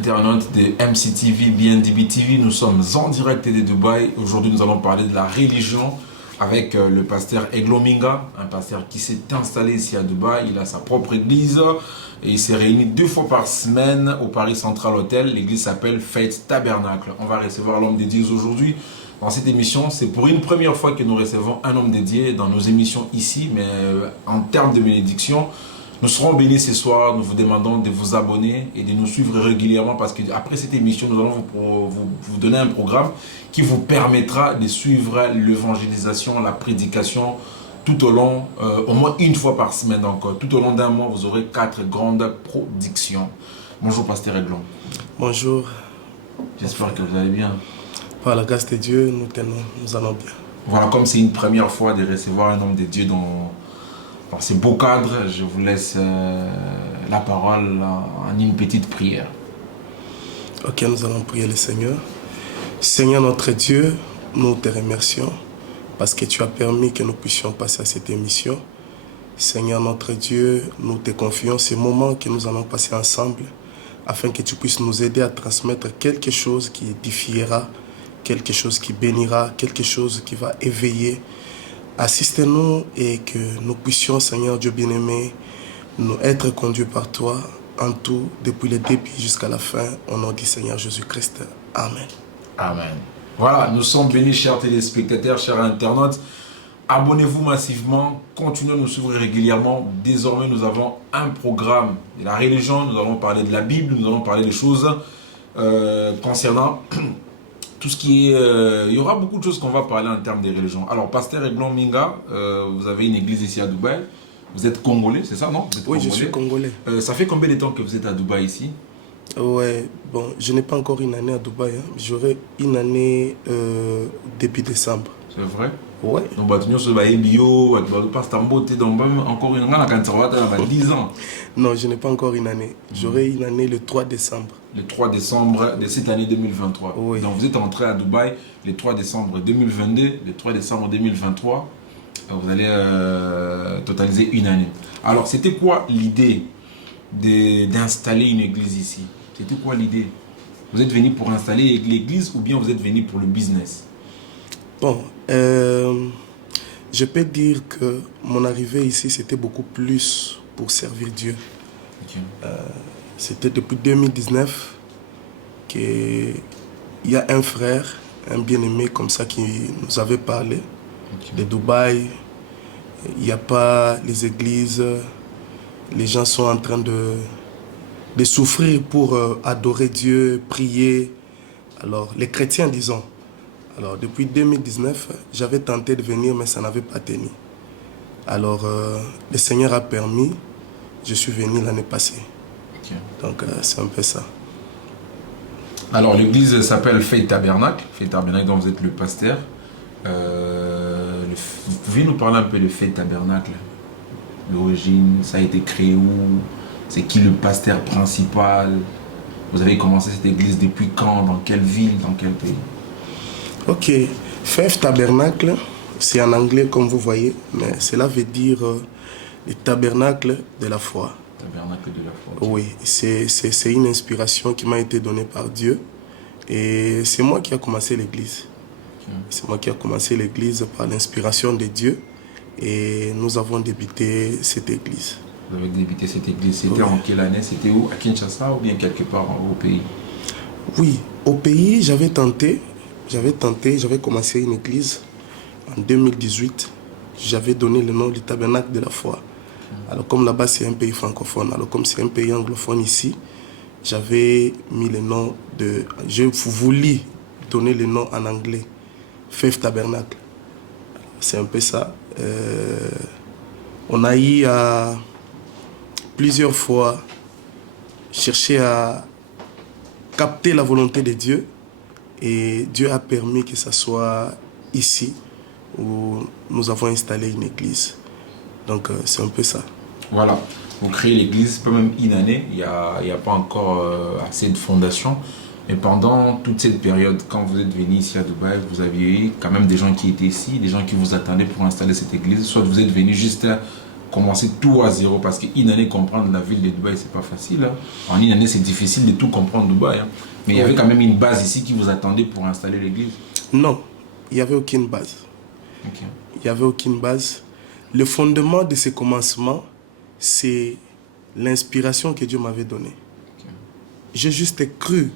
internautes de MCTV, BNDB TV. Nous sommes en direct de Dubaï. Aujourd'hui, nous allons parler de la religion avec le pasteur Eglo Minga, un pasteur qui s'est installé ici à Dubaï. Il a sa propre église et il s'est réuni 2 fois par semaine au Paris Central Hotel. L'église s'appelle Faith Tabernacle. On va recevoir l'homme de Dieu aujourd'hui. Dans cette émission, c'est pour une première fois que nous recevons un homme dédié dans nos émissions ici, mais en termes de bénédiction, nous serons bénis ce soir. Nous vous demandons de vous abonner et de nous suivre régulièrement parce qu'après cette émission, nous allons vous donner un programme qui vous permettra de suivre l'évangélisation, la prédication tout au long, au moins une fois par semaine. Donc, tout au long d'un mois, vous aurez 4 grandes prédictions. Bonjour, pasteur Eglon. Bonjour. J'espère que vous allez bien. Par la grâce de Dieu, nous allons bien. Voilà, comme c'est une première fois de recevoir un homme de Dieu dans ces beaux cadres, je vous laisse la parole en une petite prière. Ok, nous allons prier le Seigneur. Seigneur notre Dieu, nous te remercions parce que tu as permis que nous puissions passer à cette émission. Seigneur notre Dieu, nous te confions ces moments que nous allons passer ensemble afin que tu puisses nous aider à transmettre quelque chose qui édifiera, quelque chose qui bénira, quelque chose qui va éveiller. Assiste-nous et que nous puissions, Seigneur Dieu bien-aimé, nous être conduits par toi en tout, depuis le début jusqu'à la fin, au nom du Seigneur Jésus-Christ. Amen. Amen. Voilà, nous sommes bénis, chers téléspectateurs, chers internautes. Abonnez-vous massivement, continuez à nous suivre régulièrement. Désormais, nous avons un programme de la religion, nous allons parler de la Bible, nous allons parler des choses concernant tout ce qui est... il y aura beaucoup de choses qu'on va parler en termes de religion. Alors, pasteur Eglo Minga, vous avez une église ici à Dubaï. Vous êtes congolais, c'est ça, non? Oui, je suis congolais. Ça fait combien de temps que vous êtes à Dubaï ici? Ouais, bon, je n'ai pas encore une année à Dubaï. Hein. J'aurai une année début décembre. C'est vrai? Ouais. Donc, encore une année, 10 ans. Non, je n'ai pas encore une année. J'aurai une année le 3 décembre. Le 3 décembre de cette année 2023. Oui. Donc, vous êtes entré à Dubaï le 3 décembre 2022, le 3 décembre 2023. Vous allez totaliser une année. Alors, c'était quoi l'idée d'installer une église ici? C'était quoi l'idée? Vous êtes venu pour installer l'église ou bien vous êtes venu pour le business? Bon, je peux dire que mon arrivée ici, c'était beaucoup plus pour servir Dieu. Okay. C'était depuis 2019 qu'il y a un frère, un bien-aimé comme ça qui nous avait parlé de Dubaï. Il n'y a pas les églises, les gens sont en train de souffrir pour adorer Dieu, prier. Alors, les chrétiens, disons. Alors, depuis 2019, j'avais tenté de venir, mais ça n'avait pas tenu. Alors, le Seigneur a permis, je suis venu l'année passée. Okay. Donc, c'est un peu ça. Alors, l'église s'appelle Faith Tabernacle. Faith Tabernacle, dont vous êtes le pasteur. Vous pouvez nous parler un peu de Faith Tabernacle? L'origine, ça a été créé où? C'est qui le pasteur principal? Vous avez commencé cette église depuis quand? Dans quelle ville? Dans quel pays? Ok, Faith Tabernacle, c'est en anglais comme vous voyez, mais cela veut dire le tabernacle de la foi. Tabernacle de la foi. Oui, c'est une inspiration qui m'a été donnée par Dieu et c'est moi qui ai commencé l'église. Okay. C'est moi qui ai commencé l'église par l'inspiration de Dieu et nous avons débuté cette église. Vous avez débuté cette église, c'était en quelle année? C'était où? À Kinshasa ou bien quelque part au pays? Oui, au pays, j'avais commencé une église en 2018. J'avais donné le nom du tabernacle de la foi. Alors comme là-bas c'est un pays francophone, alors comme c'est un pays anglophone ici, j'avais mis le nom de... J'ai voulu donner le nom en anglais, Faith Tabernacle. C'est un peu ça. On a eu à plusieurs fois chercher à capter la volonté de Dieu. Et Dieu a permis que ce soit ici où nous avons installé une église. Donc c'est un peu ça. Voilà, vous créez l'église, pas même une année, il n'y a pas encore assez de fondation. Mais pendant toute cette période, quand vous êtes venu ici à Dubaï, vous aviez quand même des gens qui étaient ici, des gens qui vous attendaient pour installer cette église. Soit vous êtes venu juste commencer tout à zéro? Parce qu'une année, comprendre la ville de Dubaï, c'est pas facile. Hein. En une année, c'est difficile de tout comprendre Dubaï. Hein. Mais il y avait quand même une base ici qui vous attendait pour installer l'église? Non, il n'y avait aucune base. Okay. Il n'y avait aucune base. Le fondement de ce commencement, c'est l'inspiration que Dieu m'avait donnée. Okay. J'ai juste cru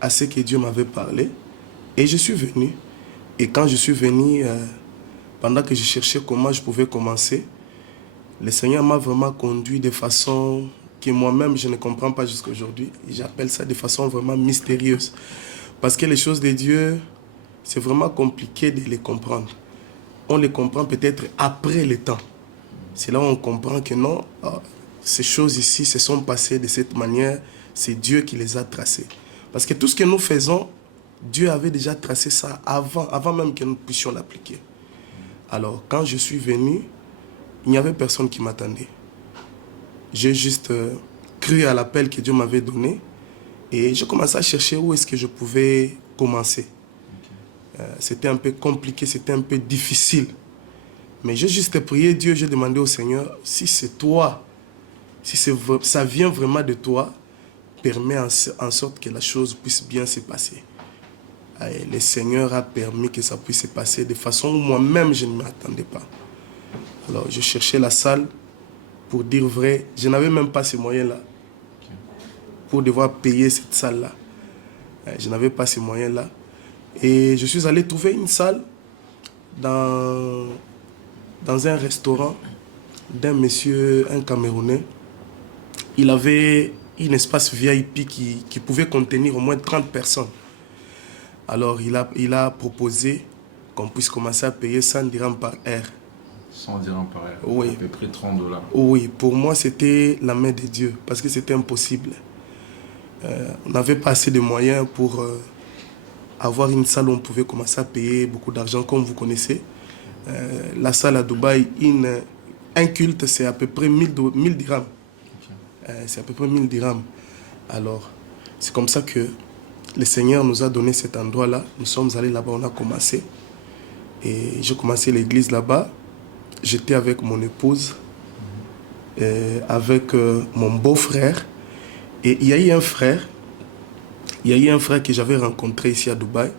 à ce que Dieu m'avait parlé et je suis venu. Et quand je suis venu, pendant que je cherchais comment je pouvais commencer, le Seigneur m'a vraiment conduit de façon que moi-même je ne comprends pas jusqu'à aujourd'hui. J'appelle ça de façon vraiment mystérieuse. Parce que les choses de Dieu, c'est vraiment compliqué de les comprendre. On les comprend peut-être après le temps. C'est là où on comprend que non, ces choses ici se sont passées de cette manière, c'est Dieu qui les a tracées. Parce que tout ce que nous faisons, Dieu avait déjà tracé ça avant même que nous puissions l'appliquer. Alors, quand je suis venu, il n'y avait personne qui m'attendait. J'ai juste cru à l'appel que Dieu m'avait donné et j'ai commencé à chercher où est-ce que je pouvais commencer. C'était un peu compliqué, c'était un peu difficile. Mais j'ai juste prié Dieu, j'ai demandé au Seigneur, si c'est toi, si ça vient vraiment de toi, permets en sorte que la chose puisse bien se passer. Et le Seigneur a permis que ça puisse se passer de façon où moi-même je ne m'attendais pas. Alors je cherchais la salle, pour dire vrai, je n'avais même pas ces moyens-là pour devoir payer cette salle-là. Je n'avais pas ces moyens-là. Et je suis allé trouver une salle dans un restaurant d'un monsieur, un Camerounais. Il avait un espace VIP qui pouvait contenir au moins 30 personnes. Alors il a proposé qu'on puisse commencer à payer 100 dirhams par heure. 100 dirhams par heure, oui. À peu près $30. Oui, pour moi c'était la main de Dieu parce que c'était impossible. On n'avait pas assez de moyens pour avoir une salle où on pouvait commencer à payer beaucoup d'argent, comme vous connaissez. La salle à Dubaï, un culte, c'est à peu près 1000 dirhams. Okay. C'est à peu près 1000 dirhams. Alors, c'est comme ça que le Seigneur nous a donné cet endroit-là. Nous sommes allés là-bas, on a commencé. Et j'ai commencé l'église là-bas. J'étais avec mon épouse, avec mon beau-frère. Et il y a eu un frère que j'avais rencontré ici à Dubaï.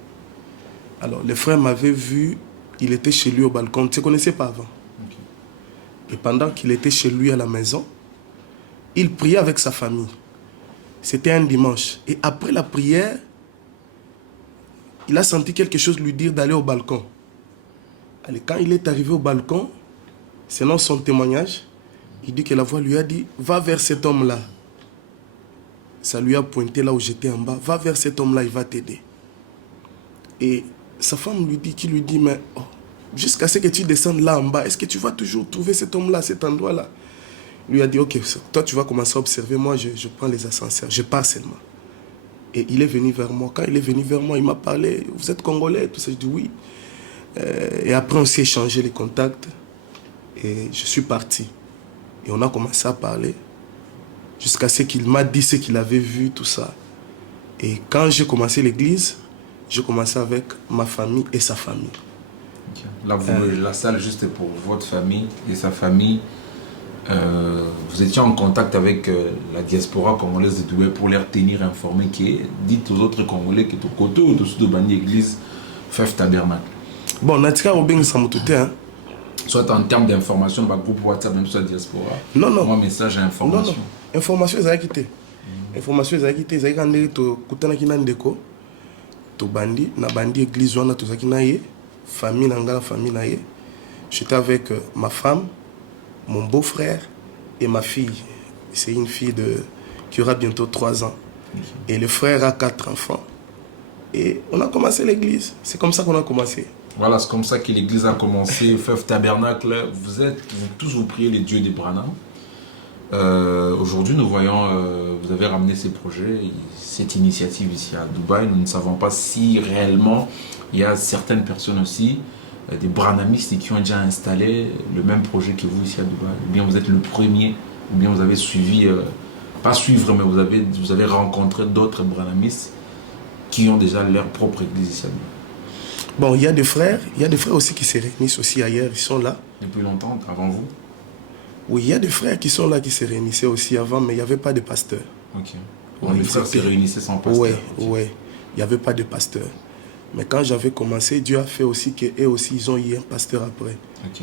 Alors, le frère m'avait vu, il était chez lui au balcon. Tu ne connaissais pas avant. Okay. Et pendant qu'il était chez lui à la maison, il priait avec sa famille. C'était un dimanche. Et après la prière, il a senti quelque chose lui dire d'aller au balcon. Allez, quand il est arrivé au balcon, selon son témoignage, il dit que la voix lui a dit « Va vers cet homme-là ». Ça lui a pointé là où j'étais en bas. « Va vers cet homme-là, il va t'aider ». Et sa femme lui dit « Mais oh, jusqu'à ce que tu descendes là en bas, est-ce que tu vas toujours trouver cet homme-là, cet endroit-là ?» Il lui a dit « Ok, toi tu vas commencer à observer, moi je prends les ascenseurs, je pars seulement ». Et il est venu vers moi. Quand il est venu vers moi, il m'a parlé « Vous êtes Congolais ?» Tout ça, je dis « Oui ». Et après on s'est échangé les contacts. Et je suis parti. Et on a commencé à parler jusqu'à ce qu'il m'a dit ce qu'il avait vu, tout ça. Et quand j'ai commencé l'église, j'ai commencé avec ma famille et sa famille. Okay. Là, la salle juste pour votre famille et sa famille. Vous étiez en contact avec la diaspora congolaise de Dubaï pour les tenir informés qui dites aux autres Congolais qui sont côté au-dessous de Bani Église, Fef Tabernacle. Bon, Natika Obeng Samoutoute, hein. Soit en termes d'information, dans le groupe WhatsApp, même sur la diaspora. Non, non. Moi, message à information. Non, non. Information, c'est quitté. Information, c'est quitté. C'est quand tu as quitté ndeko, tu bandi, na bandi église, tu as quitté famille, nangala famille naie. J'étais avec ma femme, mon beau-frère et ma fille. C'est une fille qui aura bientôt 3 ans. Et le frère a 4 enfants. Et on a commencé l'église. C'est comme ça qu'on a commencé. Voilà, c'est comme ça que l'église a commencé. Fef Tabernacle, vous tous vous priez les dieux d'Abraham. Aujourd'hui, nous voyons, vous avez ramené ces projets, cette initiative ici à Dubaï. Nous ne savons pas si réellement il y a certaines personnes aussi, des branhamistes qui ont déjà installé le même projet que vous ici à Dubaï. Ou bien vous êtes le premier, ou bien vous avez suivi, pas suivre, mais vous avez rencontré d'autres branhamistes qui ont déjà leur propre église ici à Dubaï. Bon, il y a des frères aussi qui se réunissent aussi ailleurs, ils sont là. Depuis longtemps, avant vous? Oui, il y a des frères qui sont là, qui se réunissaient aussi avant, mais il n'y avait pas de pasteur. Ok. Bon, les frères se réunissaient sans pasteur. Oui, Ok. oui, il n'y avait pas de pasteur. Mais quand j'avais commencé, Dieu a fait aussi qu'eux aussi, ils ont eu un pasteur après. Ok.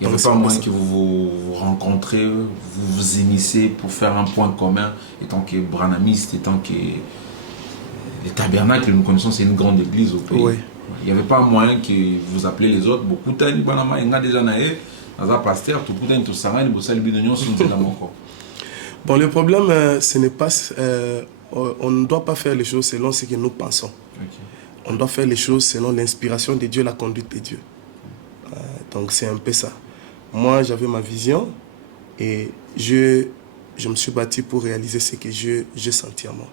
Il n'y avait pas moyen que vous rencontrez, vous vous initiez pour faire un point commun, étant que branamiste, étant que les tabernacles, nous connaissons, c'est une grande église au pays. Oui. Il n'y avait pas moyen que vous appelez les autres. Beaucoup de gens, il y a déjà un pasteur, tout le monde, tout ça, Bon, le problème, ce n'est pas... on ne doit pas faire les choses selon ce que nous pensons. Okay. On doit faire les choses selon l'inspiration de Dieu, la conduite de Dieu. Donc c'est un peu ça. Moi, j'avais ma vision et je me suis battu pour réaliser ce que j'ai senti à moi.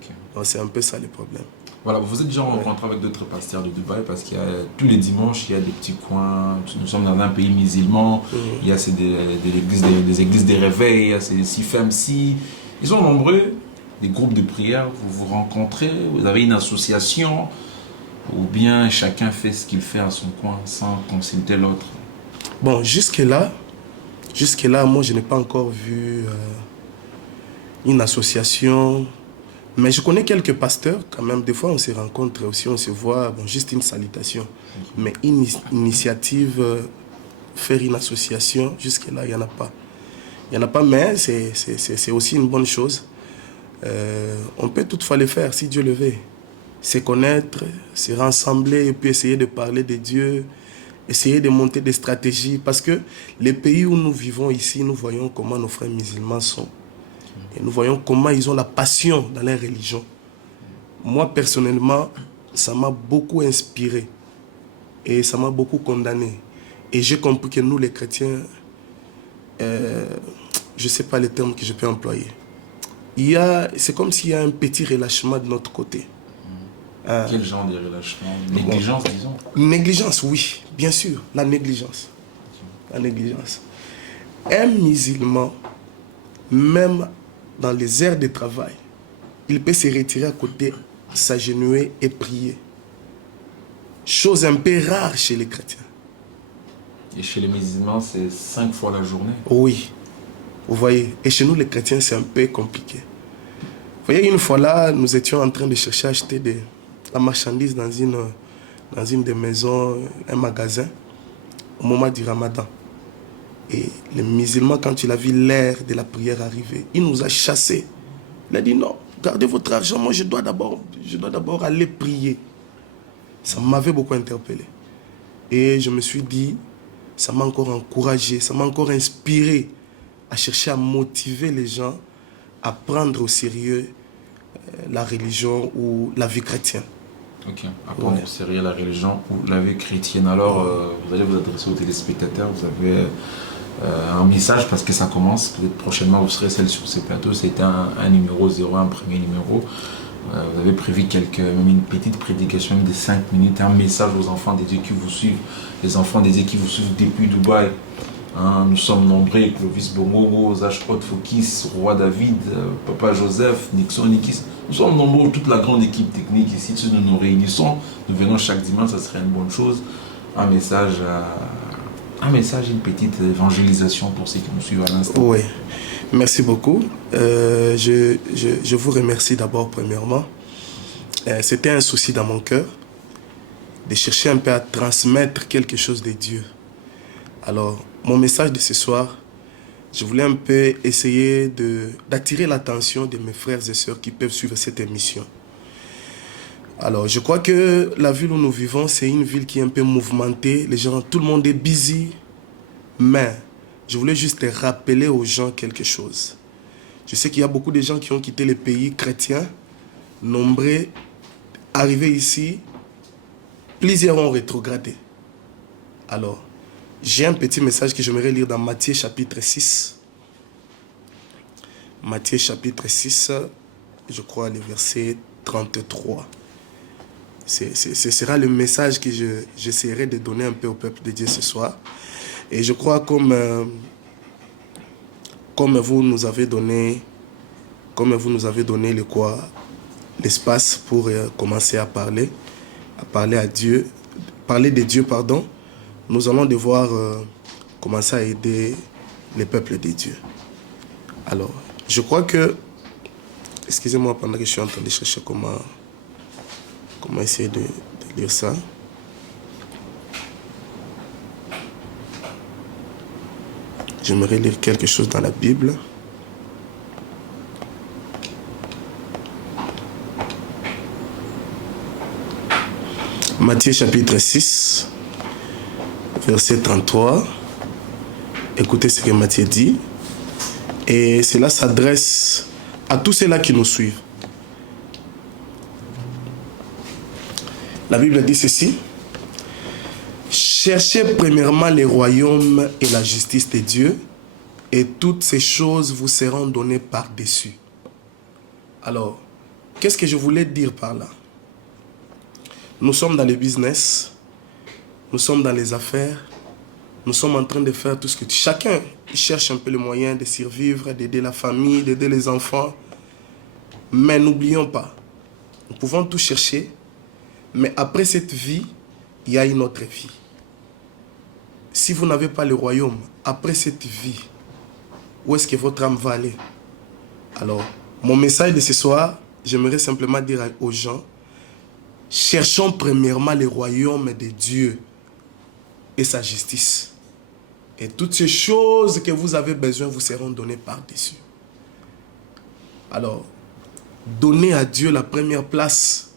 Okay. Donc c'est un peu ça le problème. Voilà, vous êtes déjà rencontré avec d'autres pasteurs de Dubaï parce qu'il y a tous les dimanches, il y a des petits coins. Nous sommes dans un pays musulman, il y a des églises des réveils, il y a ces CFMC. Ils sont nombreux, des groupes de prière, vous vous rencontrez, vous avez une association, ou bien chacun fait ce qu'il fait à son coin sans consulter l'autre. Bon, jusque-là, moi je n'ai pas encore vu une association. Mais je connais quelques pasteurs, quand même. Des fois, on se rencontre aussi, on se voit, bon, juste une salutation. Mais une initiative, faire une association, jusque-là, il n'y en a pas. Il n'y en a pas, mais c'est aussi une bonne chose. On peut toutefois le faire, si Dieu le veut. Se connaître, se rassembler et puis essayer de parler de Dieu, essayer de monter des stratégies. Parce que les pays où nous vivons ici, nous voyons comment nos frères musulmans sont. Et nous voyons comment ils ont la passion dans leur religion. Moi, personnellement, ça m'a beaucoup inspiré. Et ça m'a beaucoup condamné. Et j'ai compris que nous, les chrétiens, je ne sais pas les termes que je peux employer. C'est comme s'il y a un petit relâchement de notre côté. Quel genre de relâchement? Négligence, disons? Négligence, oui, bien sûr. La négligence. La négligence. Un musulman, même dans les heures de travail, il peut se retirer à côté, s'agenouiller et prier. Chose un peu rare chez les chrétiens. Et chez les musulmans, c'est 5 fois la journée? Oui. Vous voyez, et chez nous, les chrétiens, c'est un peu compliqué. Vous voyez, une fois là, nous étions en train de chercher à acheter la marchandise dans une des maisons, un magasin, au moment du Ramadan. Et le musulman, quand il a vu l'heure de la prière arriver, il nous a chassés. Il a dit non, gardez votre argent, moi je dois d'abord aller prier. Ça m'avait beaucoup interpellé. Et je me suis dit, ça m'a encore encouragé, ça m'a encore inspiré à chercher à motiver les gens à prendre au sérieux la religion ou la vie chrétienne. Ok, à prendre au sérieux la religion ou la vie chrétienne. Alors, vous allez vous adresser aux téléspectateurs, vous avez un message parce que ça commence, peut-être prochainement vous serez celle sur ces plateaux, c'est un numéro 0, un premier numéro. Vous avez prévu même une petite prédication de 5 minutes, un message aux enfants des dieux qui vous suivent, les enfants des dieux qui vous suivent depuis Dubaï. Nous sommes nombreux, Clovis Bongogo, Zach Hot Fokis, Roi David, Papa Joseph, Nixon Nikis. Nous sommes nombreux, toute la grande équipe technique ici, nous nous réunissons, nous venons chaque dimanche, ça serait une bonne chose. Un message, une petite évangélisation pour ceux qui nous suivent à l'instant. Oui, merci beaucoup. Je vous remercie d'abord, premièrement. C'était un souci dans mon cœur de chercher un peu à transmettre quelque chose de Dieu. Alors, mon message de ce soir, je voulais un peu essayer d'attirer l'attention de mes frères et sœurs qui peuvent suivre cette émission. Alors, je crois que la ville où nous vivons, c'est une ville qui est un peu mouvementée. Tout le monde est busy. Mais je voulais juste rappeler aux gens quelque chose. Je sais qu'il y a beaucoup de gens qui ont quitté les pays chrétiens, nombreux, arrivés ici, plusieurs ont rétrogradé. Alors, j'ai un petit message que j'aimerais lire dans Matthieu chapitre 6. Matthieu chapitre 6, je crois le verset 33. Ce sera le message que j'essaierai de donner un peu au peuple de Dieu ce soir. Et je crois comme vous nous avez donné l'espace pour commencer à parler à Dieu, parler de Dieu, pardon. Nous allons devoir commencer à aider les peuples de Dieu. Alors, je crois que, excusez-moi pendant que je suis en train de chercher comment essayer de lire ça. J'aimerais lire quelque chose dans la Bible. Matthieu chapitre 6, verset 33. Écoutez ce que Matthieu dit. Et cela s'adresse à tous ceux-là qui nous suivent. La Bible dit ceci. Cherchez premièrement les royaumes et la justice de Dieu, et toutes ces choses vous seront données par-dessus. Alors, qu'est-ce que je voulais dire par là? Nous sommes dans le business, nous sommes dans les affaires, nous sommes en train de faire tout ce que... Chacun cherche un peu le moyen de survivre, d'aider la famille, d'aider les enfants. Mais n'oublions pas, nous pouvons tout chercher, mais après cette vie, il y a une autre vie. Si vous n'avez pas le royaume, après cette vie, où est-ce que votre âme va aller? Alors, mon message de ce soir, j'aimerais simplement dire aux gens, cherchons premièrement le royaume de Dieu et sa justice. Et toutes ces choses que vous avez besoin vous seront données par-dessus. Alors, donnez à Dieu la première place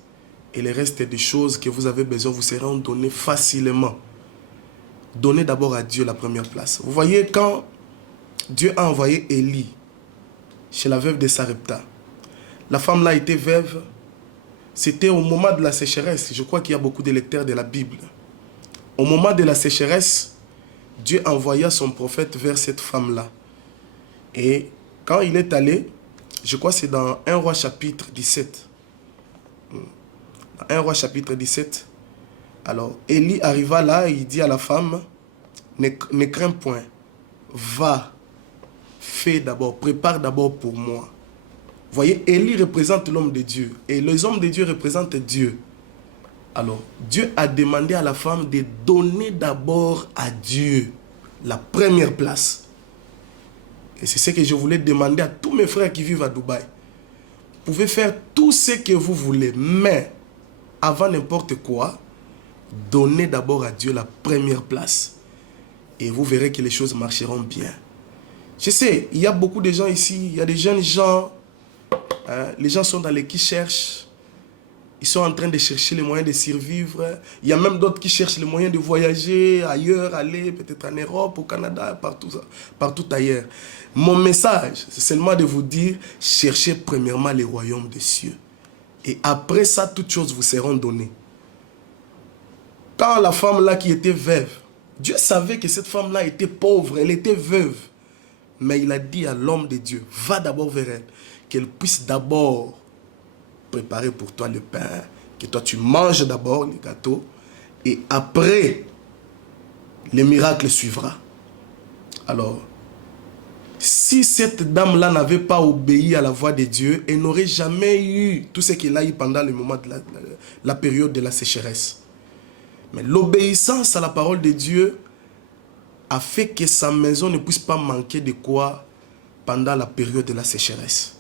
et le reste des choses que vous avez besoin vous seront données facilement. Donnez d'abord à Dieu la première place. Vous voyez, quand Dieu a envoyé Élie chez la veuve de Sarepta, la femme là était veuve. C'était au moment de la sécheresse. Je crois qu'il y a beaucoup de lecteurs de la Bible. Au moment de la sécheresse, Dieu envoya son prophète vers cette femme-là. Et quand il est allé, je crois que c'est dans 1 Roi chapitre 17. Dans 1 Roi chapitre 17. Alors, Élie arriva là et il dit à la femme, ne crains point, va, fais d'abord, prépare d'abord pour moi. Vous voyez, Élie représente l'homme de Dieu et les hommes de Dieu représentent Dieu. Alors, Dieu a demandé à la femme de donner d'abord à Dieu la première place. Et c'est ce que je voulais demander à tous mes frères qui vivent à Dubaï. Vous pouvez faire tout ce que vous voulez, mais avant n'importe quoi, donnez d'abord à Dieu la première place. Et vous verrez que les choses marcheront bien. Je sais, il y a beaucoup de gens ici, il y a des jeunes gens. Les gens sont dans les qui cherchent. Ils sont en train de chercher les moyens de survivre. Il y a même d'autres qui cherchent les moyens de voyager ailleurs, aller peut-être en Europe, au Canada, partout ailleurs. Mon message, c'est seulement de vous dire, cherchez premièrement les royaumes des cieux. Et après ça, toutes choses vous seront données. Quand la femme là qui était veuve, Dieu savait que cette femme là était pauvre, elle était veuve. Mais il a dit à l'homme de Dieu, va d'abord vers elle, qu'elle puisse d'abord préparer pour toi le pain, que toi tu manges d'abord le gâteau, et après, le miracle suivra. Alors, si cette dame-là n'avait pas obéi à la voix de Dieu, elle n'aurait jamais eu tout ce qu'elle a eu pendant le moment de la période de la sécheresse. Mais l'obéissance à la parole de Dieu a fait que sa maison ne puisse pas manquer de quoi pendant la période de la sécheresse.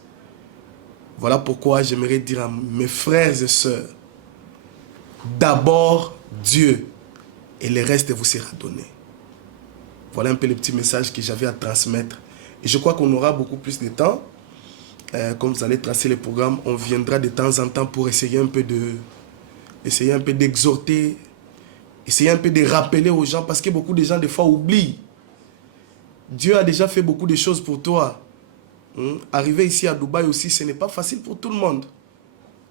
Voilà pourquoi j'aimerais dire à mes frères et sœurs, d'abord Dieu et le reste vous sera donné. Voilà un peu le petit message que j'avais à transmettre. Et je crois qu'on aura beaucoup plus de temps. Comme vous allez tracer le programme, on viendra de temps en temps pour essayer un peu d'exhorter, essayer un peu de rappeler aux gens, parce que beaucoup de gens des fois oublient. Dieu a déjà fait beaucoup de choses pour toi. Arriver ici à Dubaï aussi, ce n'est pas facile pour tout le monde.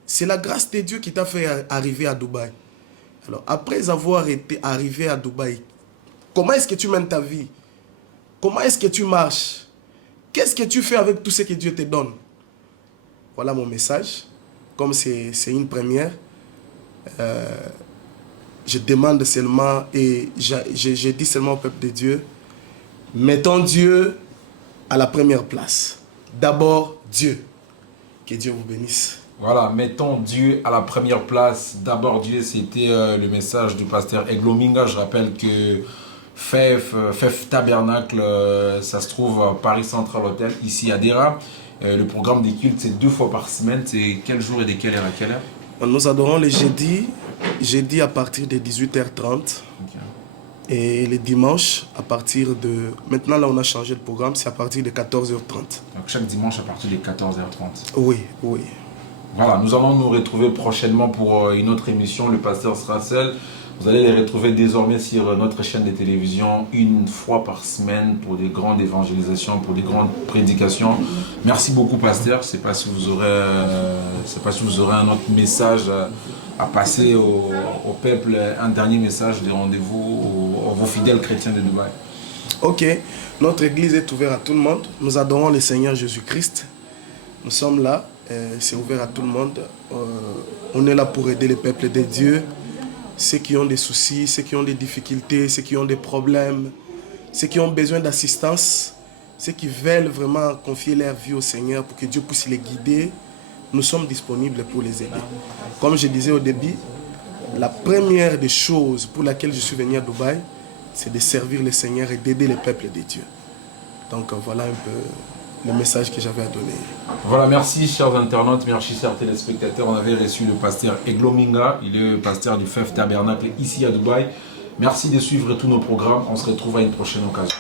C'est la grâce de Dieu qui t'a fait arriver à Dubaï. Alors, après avoir été arrivé à Dubaï, comment est-ce que tu mènes ta vie? Comment est-ce que tu marches? Qu'est-ce que tu fais avec tout ce que Dieu te donne? Voilà mon message. Comme c'est une première, je demande seulement et je dis seulement au peuple de Dieu, mettons Dieu à la première place. D'abord Dieu. Que Dieu vous bénisse. Voilà, mettons Dieu à la première place. D'abord Dieu, c'était le message du pasteur Eglominga. Je rappelle que FEF Tabernacle, ça se trouve à Paris Central Hotel, ici à Dera. Le programme des cultes, c'est 2 fois par semaine. C'est quel jour et de quelle heure à quelle heure? Nous adorons les jeudis à partir de 18h30. Okay. Et les dimanches à partir de... Maintenant, là, on a changé de programme, c'est à partir de 14h30. Donc chaque dimanche à partir de 14h30. Oui, oui. Voilà, nous allons nous retrouver prochainement pour une autre émission. Le pasteur sera seul. Vous allez les retrouver désormais sur notre chaîne de télévision 1 fois par semaine pour des grandes évangélisations, pour des grandes prédications. Merci beaucoup, pasteur. Je ne sais pas si vous aurez un autre message à passer au peuple, un dernier message de rendez-vous à vos fidèles chrétiens de Dubaï. Ok, notre église est ouverte à tout le monde. Nous adorons le Seigneur Jésus-Christ. Nous sommes là, c'est ouvert à tout le monde. On est là pour aider le peuple de Dieu. Ceux qui ont des soucis, ceux qui ont des difficultés, ceux qui ont des problèmes, ceux qui ont besoin d'assistance, ceux qui veulent vraiment confier leur vie au Seigneur pour que Dieu puisse les guider, nous sommes disponibles pour les aider. Comme je disais au début, la première des choses pour laquelle je suis venu à Dubaï, c'est de servir le Seigneur et d'aider le peuple de Dieu. Donc voilà un peu le message que j'avais à donner. Voilà, merci chers internautes, merci chers téléspectateurs. On avait reçu le pasteur Eglominga, il est le pasteur du FEF Tabernacle ici à Dubaï. Merci de suivre tous nos programmes, on se retrouve à une prochaine occasion.